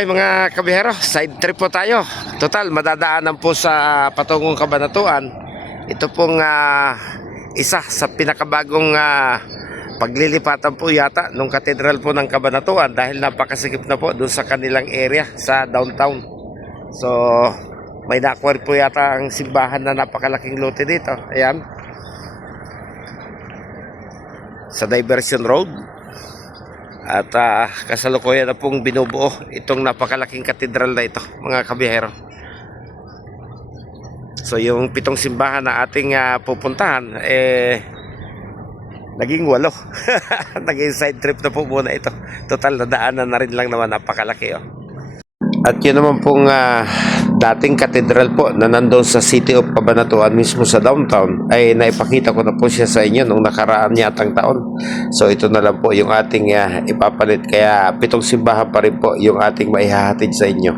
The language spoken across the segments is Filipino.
Okay mga kabihero, side trip po tayo. Total, madadaanan po sa patungong Cabanatuan. Ito pong isa sa pinakabagong paglilipatan po yata nung katedral po ng Cabanatuan dahil napakasikip na po doon sa kanilang area sa downtown. So, may nakuha po yata ang simbahan na napakalaking lote dito. Ayan. Sa Diversion Road. At kasalukuyan na pong binubuo itong napakalaking katedral na ito mga kabihero. So yung 7 simbahan na ating pupuntahan naging 8. Naging side trip na po muna ito. Total na daanan na rin lang naman, napakalaki oh. At yun naman pong dating katedral po na nandun sa City of Cabanatuan mismo sa downtown ay naipakita ko na po siya sa inyo nung nakaraan yatang taon. So ito na lang po yung ating ipapalit, kaya 7 simbahan pa rin po yung ating maihahatid sa inyo.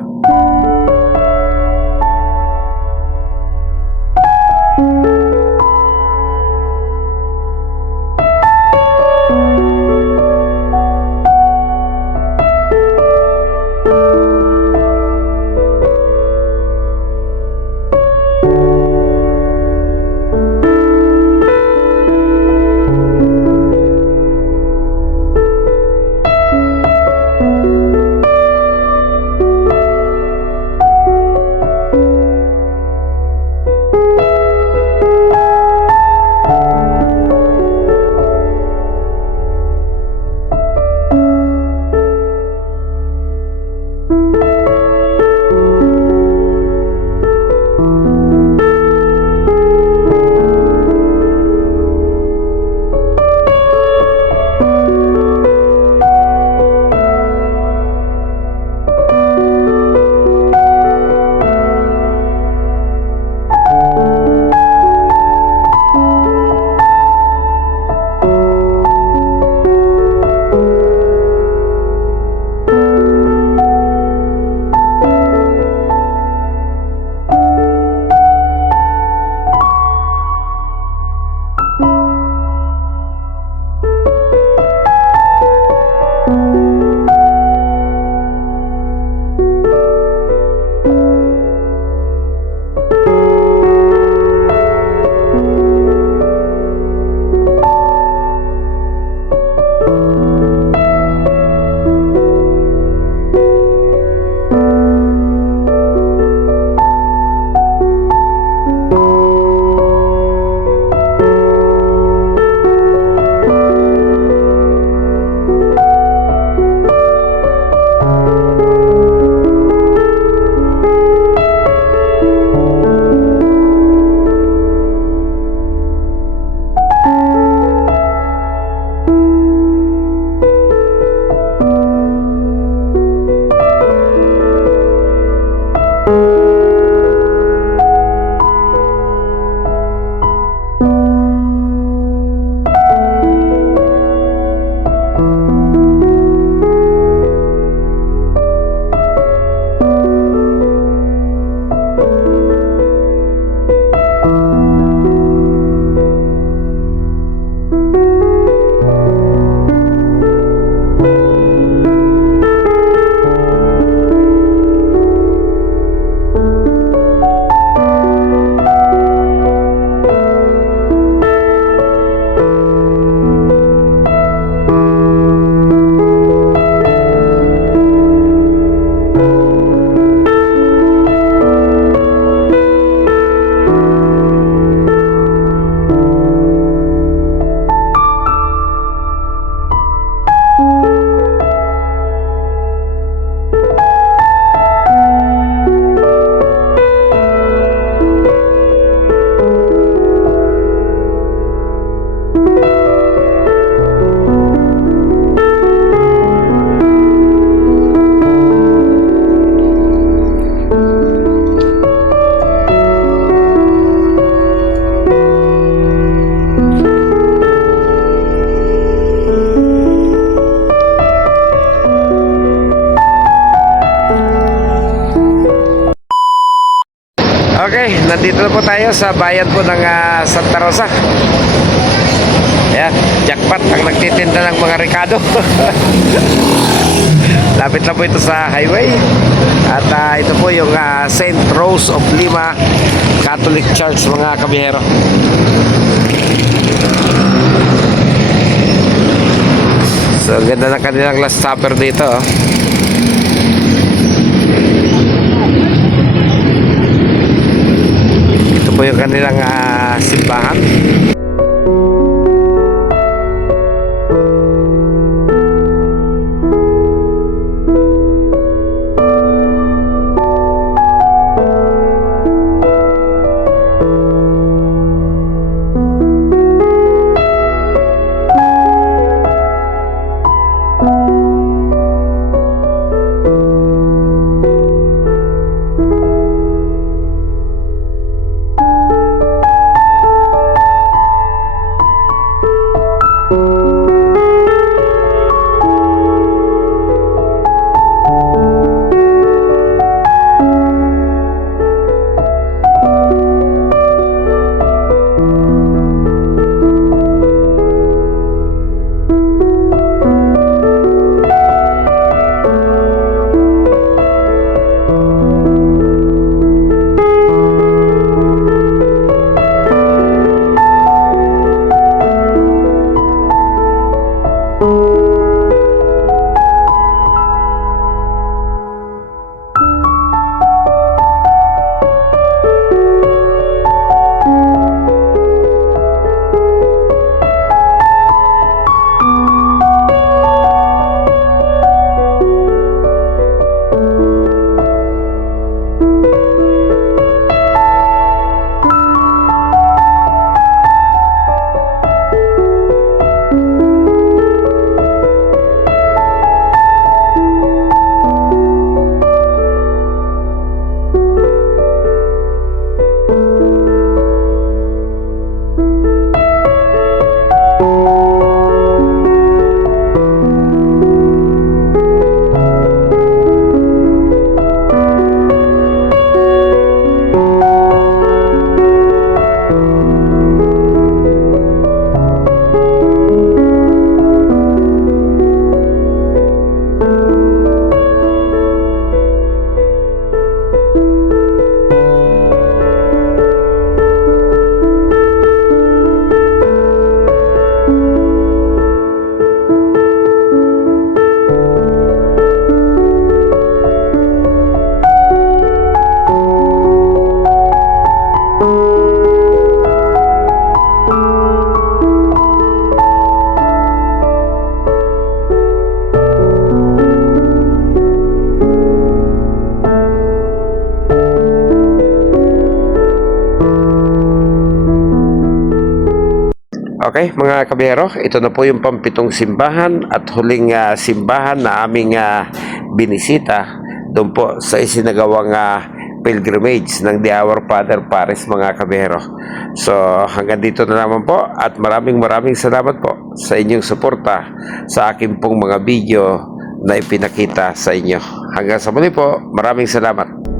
Okay, nandito na po tayo sa bayan po ng Santa Rosa. Ayan, jackpot ang nagtitinda ng mga Ricardo. Lapit na po ito sa highway. At ito po yung St. Rose of Lima Catholic Church, mga kabihero. So, ganda ng kanilang last supper dito. Ito po yung kanilang simbahan. Okay, mga kabiyero, ito na po yung pampitong simbahan at huling simbahan na aming binisita doon po sa isinagawang pilgrimage ng The Our Father Paris, mga kabiyero. So, hanggang dito na naman po at maraming salamat po sa inyong suporta sa aking pong mga video na ipinakita sa inyo. Hanggang sa muli po, maraming salamat.